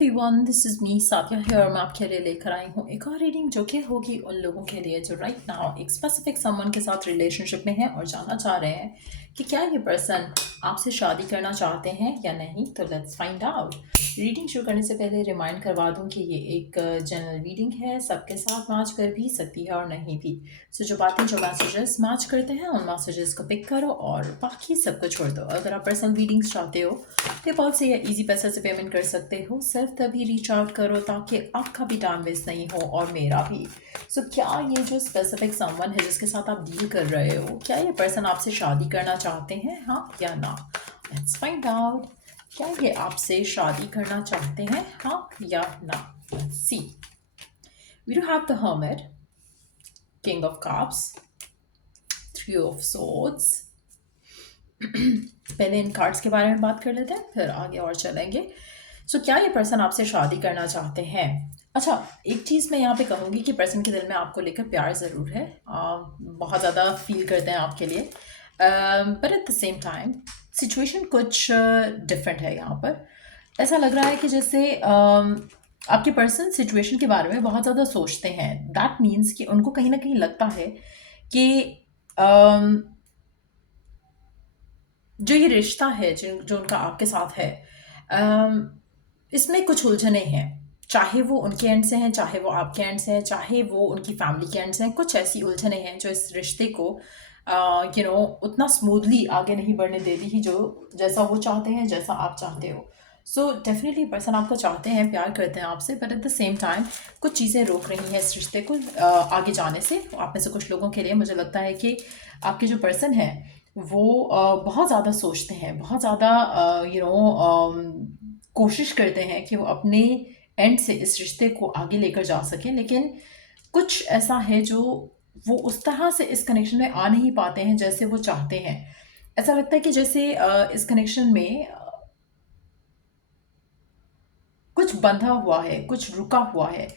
Everyone, this is me Sadia here. मैं आपके लिए लेकर आई हूँ एक और रीडिंग जो कि होगी उन लोगों के लिए जो राइट नाउ एक स्पेसिफिक समवन के साथ रिलेशनशिप में है और जानना चाह रहे हैं कि क्या ये पर्सन आपसे शादी करना चाहते हैं या नहीं। तो लेट्स फाइंड आउट। रीडिंग शुरू करने से पहले रिमाइंड करवा दूं कि ये एक जनरल रीडिंग है, सबके साथ मैच कर भी सकती है और नहीं भी। सो जो बातें जो मैसेजेस मैच करते हैं उन मैसेजेस को पिक करो और बाकी सबको छोड़ दो। अगर आप पर्सनल रीडिंग्स चाहते हो पेपॉल से या इजी पैसे से पेमेंट कर सकते हो। सिर्फ तभी रीच आउट करो ताकि आपका भी टाइम वेस्ट नहीं हो और मेरा भी। सो क्या ये जो स्पेसिफिक समवन है जिसके साथ आप डील कर रहे हो, क्या ये पर्सन आपसे शादी करना चाहते हैं, हाँ या ना। Let's find out. क्या ये आपसे शादी करना चाहते हैं, हाँ या ना। Let's see. We do have the hermit, king of cups, three of swords. पहले इन कार्ड्स के बारे में बात कर लेते हैं फिर आगे और चलेंगे। सो क्या ये पर्सन आपसे शादी करना चाहते हैं। अच्छा, एक चीज़ मैं यहाँ पे कहूँगी कि पर्सन के दिल में आपको लेकर प्यार ज़रूर है, बहुत ज़्यादा फील करते हैं आपके लिए, but at the same time situation कुछ डिफरेंट है यहाँ पर। ऐसा लग रहा है कि जैसे आपके पर्सन सिचुएशन के बारे में बहुत ज़्यादा सोचते हैं। दैट मीन्स कि उनको कहीं ना कहीं लगता है कि um, जो ये रिश्ता है जो उनका आपके साथ है, अम, इसमें कुछ उलझने हैं। चाहे वो उनके एंड से हैं, चाहे वो आपके एंड से हैं, चाहे वो उनकी फैमिली के एंड से हैं, कुछ ऐसी उलझने हैं जो इस रिश्ते को उतना स्मूथली आगे नहीं बढ़ने देती ही, जो जैसा वो चाहते हैं, जैसा आप चाहते हो। सो डेफिनेटली पर्सन आपको चाहते हैं, प्यार करते हैं आपसे, but at the same time कुछ चीज़ें रोक रही हैं इस रिश्ते को आगे जाने से। आप में से कुछ लोगों के लिए मुझे लगता है कि आपके जो पर्सन है वो बहुत ज़्यादा सोचते हैं, बहुत ज़्यादा कोशिश करते हैं कि वो अपने एंड से इस रिश्ते को आगे लेकर जा सकें, लेकिन कुछ ऐसा है जो वो उस तरह से इस कनेक्शन में आ नहीं पाते हैं जैसे वो चाहते हैं। ऐसा लगता है कि जैसे इस कनेक्शन में कुछ बंधा हुआ है, कुछ रुका हुआ है।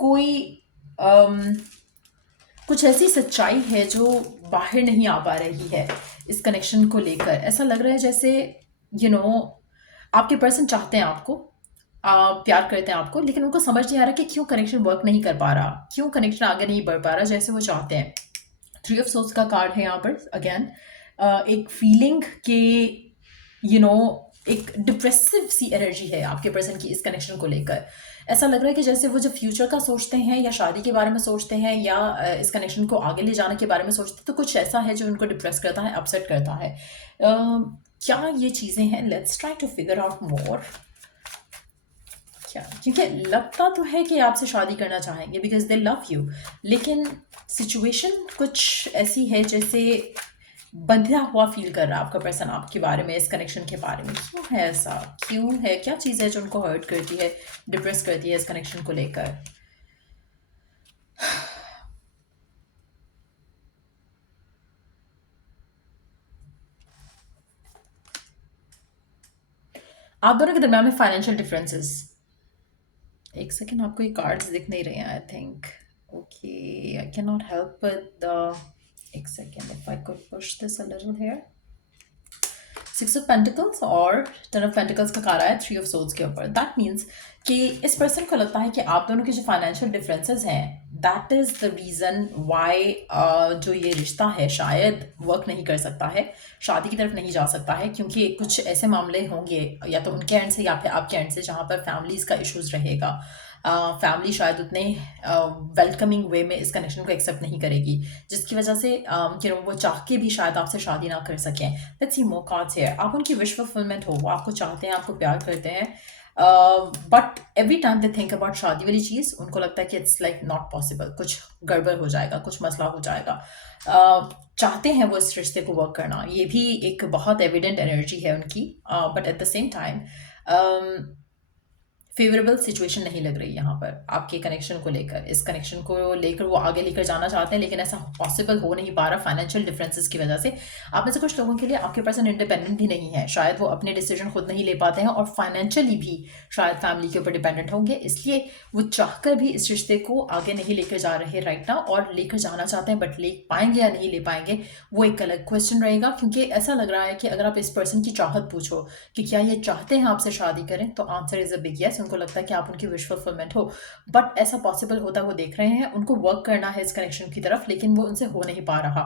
कोई अम, कुछ ऐसी सच्चाई है जो बाहर नहीं आ पा रही है इस कनेक्शन को लेकर। ऐसा लग रहा है जैसे यू you नो know, आपके पर्सन चाहते हैं आपको, प्यार करते हैं आपको, लेकिन उनको समझ नहीं आ रहा कि क्यों कनेक्शन वर्क नहीं कर पा रहा, क्यों कनेक्शन आगे नहीं बढ़ पा रहा जैसे वो चाहते हैं। थ्री ऑफ सोर्स का कार्ड है यहाँ पर अगेन। एक फीलिंग के यू नो एक डिप्रेसिव सी एनर्जी है आपके पर्सन की इस कनेक्शन को लेकर। ऐसा लग रहा है कि जैसे वो जब फ्यूचर का सोचते हैं या शादी के बारे में सोचते हैं या इस कनेक्शन को आगे ले जाने के बारे में सोचते हैं, तो कुछ ऐसा है जो उनको डिप्रेस करता है, अपसेट करता है। क्या ये चीज़ें हैं? Let's try to figure out more. क्या, क्योंकि लगता तो है कि आपसे शादी करना चाहेंगे बिकॉज दे लव यू, लेकिन सिचुएशन कुछ ऐसी है जैसे बंधा हुआ फील कर रहा है आपका पर्सन आपके बारे में, इस कनेक्शन के बारे में। क्यों है ऐसा, क्यों है, क्या चीज़ है जो उनको हर्ट करती है, डिप्रेस करती है इस कनेक्शन को लेकर। आप दोनों के दरम्यान में फाइनेंशियल डिफरेंसेस। एक सेकेंड, आपको ये कार्ड्स दिख नहीं रहे हैं I think. Okay, I can not help with एक second, if I could push this a little here. Six of pentacles और टेन ऑफ पेंटिकल्स का कार्ड आया थ्री ऑफ सोल्स के ऊपर। दैट मीन्स कि इस पर्सन को लगता है कि आप दोनों के जो फाइनेंशियल डिफरेंसेस हैं, that is the reason why जो ये रिश्ता है शायद वर्क नहीं कर सकता है, शादी की तरफ नहीं जा सकता है, क्योंकि कुछ ऐसे मामले होंगे या तो उनके एंड से या फिर आपके एंड से जहाँ पर फैमिलीज़ का इशूज़ रहेगा। फैमिली शायद उतने वेलकमिंग वे में इस कनेक्शन को एक्सेप्ट नहीं करेगी, जिसकी वजह से वो चाह के भी शायद आपसे शादी ना कर सकें। Let's see more cards here. आप उनकी विश फुलफिलमेंट हो, वो आपको चाहते हैं, आपको प्यार करते हैं, but every time they think about शादी वाली चीज़, उनको लगता है कि इट्स लाइक नॉट पॉसिबल, कुछ गड़बड़ हो जाएगा, कुछ मसला हो जाएगा। चाहते हैं वो इस रिश्ते को वर्क करना, ये भी एक बहुत एविडेंट एनर्जी है उनकी, but at the same time favourable situation नहीं लग रही यहाँ पर आपके कनेक्शन को लेकर। इस कनेक्शन को लेकर वो आगे लेकर जाना चाहते हैं, लेकिन ऐसा पॉसिबल हो नहीं पा रहा फाइनेंशियल डिफरेंसेस की वजह से। आप में से कुछ लोगों के लिए आपके पर्सन इंडिपेंडेंट भी नहीं है, शायद वो अपने डिसीजन खुद नहीं ले पाते हैं और फाइनेंशियली भी शायद फैमिली के ऊपर डिपेंडेंट होंगे, इसलिए वो चाहकर भी इस रिश्ते को आगे नहीं लेकर जा रहे राइट नाउ, और लेकर जाना चाहते हैं बट ले पाएंगे या नहीं ले पाएंगे वो एक अलग क्वेश्चन रहेगा। क्योंकि ऐसा लग रहा है कि अगर आप इस पर्सन की चाहत पूछो कि क्या ये चाहते हैं आपसे शादी करें, तो answer is a big yes. उनको लगता है कि आप उनकी विश फुलफिलमेंट हो, बट ऐसा पॉसिबल होता वो देख रहे हैं। उनको वर्क करना है इस कनेक्शन की तरफ, लेकिन वो उनसे हो नहीं पा रहा।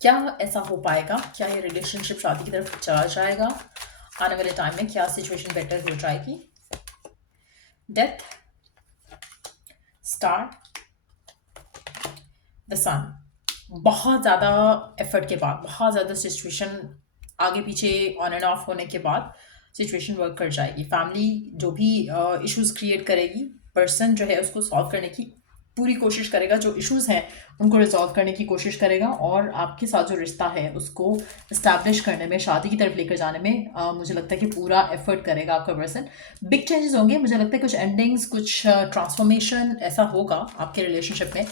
क्या ऐसा हो पाएगा? क्या ये रिलेशनशिप शादी की तरफ चला जाएगा आने वाले टाइम में? क्या सिचुएशन बेटर हो जाएगी? डेथ, स्टार, द सन। बहुत ज़्यादा एफर्ट के बाद, बहुत ज़्यादा सिचुएशन आगे पीछे ऑन एंड ऑफ होने के बाद सिचुएशन वर्क कर जाएगी। फैमिली जो भी इश्यूज क्रिएट करेगी, पर्सन जो है उसको सॉल्व करने की पूरी कोशिश करेगा, जो इश्यूज हैं उनको रिजॉल्व करने की कोशिश करेगा, और आपके साथ जो रिश्ता है उसको इस्टेब्लिश करने में, शादी की तरफ लेकर जाने में मुझे लगता है कि पूरा एफर्ट करेगा आपका पर्सन। बिग चेंजेस होंगे, मुझे लगता है कुछ एंडिंग्स, कुछ ट्रांसफॉर्मेशन ऐसा होगा आपके रिलेशनशिप में।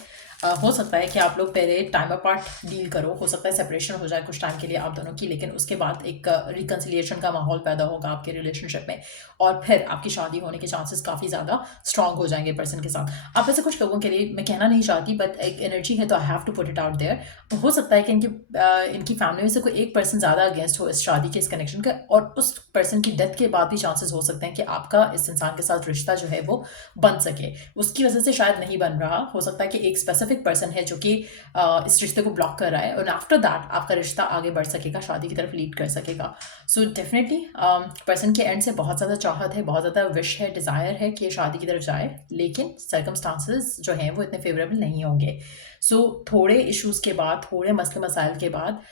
हो सकता है कि आप लोग पहले टाइम अपार्ट डील करो, हो सकता है सेपरेशन हो जाए कुछ टाइम के लिए आप दोनों की, लेकिन उसके बाद एक रिकन्सिलिएशन का माहौल पैदा होगा आपके रिलेशनशिप में, और फिर आपकी शादी होने के चांसेस काफ़ी ज़्यादा स्ट्रांग हो जाएंगे पर्सन के साथ। आप ऐसे कुछ लोगों के लिए मैं कहना नहीं चाहती, बट एक एनर्जी है तो I have to put it out there. हो सकता है कि इनकी फैमिली में से कोई एक पर्सन ज़्यादा अगेंस्ट हो इस शादी के, इस कनेक्शन का, और उस पर्सन की डेथ के बाद भी चांसेस हो सकते हैं कि आपका इस इंसान के साथ रिश्ता जो है वो बन सके। उसकी वजह से शायद नहीं बन रहा, हो सकता है कि एक स्पेसिफिक पर्सन है जो कि इस रिश्ते को ब्लॉक कर रहा है, और आफ्टर दैट आपका रिश्ता आगे बढ़ सकेगा, शादी की तरफ लीड कर सकेगा। सो डेफिनेटली पर्सन के एंड से बहुत ज़्यादा चाहत है, बहुत ज़्यादा विश है, डिज़ायर है कि शादी की तरफ जाए, लेकिन सर्कमस्टांसेस जो हैं वो इतने फेवरेबल नहीं होंगे। सो थोड़े इश्यूज़ के बाद, थोड़े मसले मसाइल के बाद,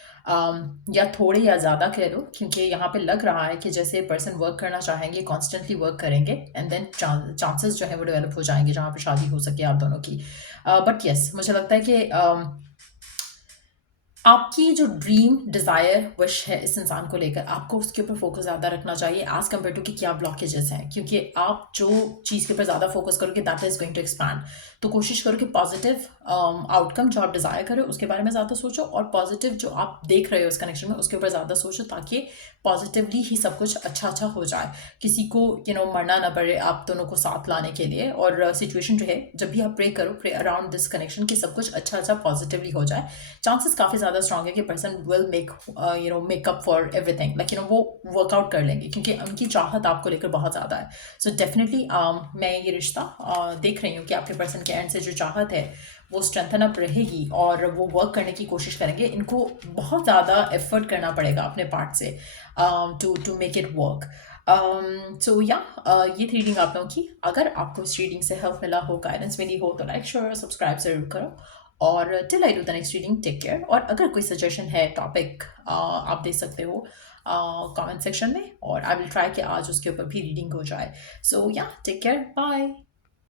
या थोड़े या ज़्यादा कह लो, क्योंकि यहाँ पे लग रहा है कि जैसे पर्सन वर्क करना चाहेंगे, कॉन्स्टेंटली वर्क करेंगे, एंड देन चांसेस जो है वो डेवलप हो जाएंगे जहाँ पे शादी हो सके आप दोनों की। बट यस, मुझे लगता है कि आपकी जो ड्रीम, डिज़ायर, विश है इस इंसान को लेकर, आपको उसके ऊपर फोकस ज़्यादा रखना चाहिए एज़ कम्पेयर टू कि क्या ब्लॉकेजेस हैं, क्योंकि आप जो चीज़ के ऊपर ज़्यादा फोकस करोगे that is going to expand. तो कोशिश करो कि पॉजिटिव आउटकम जो आप डिज़ायर करो उसके बारे में ज़्यादा सोचो, और पॉजिटिव जो आप देख रहे हो इस कनेक्शन में उसके ऊपर ज़्यादा सोचो, ताकि पॉजिटिवली ही सब कुछ अच्छा हो जाए। किसी को मरना ना पड़े आप दोनों को साथ लाने के लिए। और सिचुएशन जो है, जब भी आप प्रे करो, प्रे अराउंड दिस कनेक्शन कि सब कुछ अच्छा पॉजिटिवली हो जाए। चांसेस काफ़ी ज़्यादा स्ट्रांग है कि person will make up for everything, like वो वर्कआउट कर लेंगे, क्योंकि उनकी चाहत आपको लेकर बहुत ज़्यादा है। सो डेफिनेटली मैं ये रिश्ता देख रही हूँ कि आपके पर्सन के एंड से जो चाहत है वो स्ट्रेंथन अप रहेगी, और वो वर्क करने की कोशिश करेंगे। इनको बहुत ज़्यादा एफर्ट करना पड़ेगा अपने पार्ट से टू मेक इट वर्क। सो या ये थी रीडिंग आप लोगों की। अगर आपको इस रीडिंग से हेल्प मिला हो, गाइडेंस मिली हो, तो लाइक, शेयर, सब्सक्राइब ज़रूर करो। और till I do the next reading, take care. और अगर कोई सजेशन है, टॉपिक आप दे सकते हो कमेंट सेक्शन में, और आई विल ट्राई कि आज उसके ऊपर भी रीडिंग हो जाए। सो या, टेक केयर, बाय।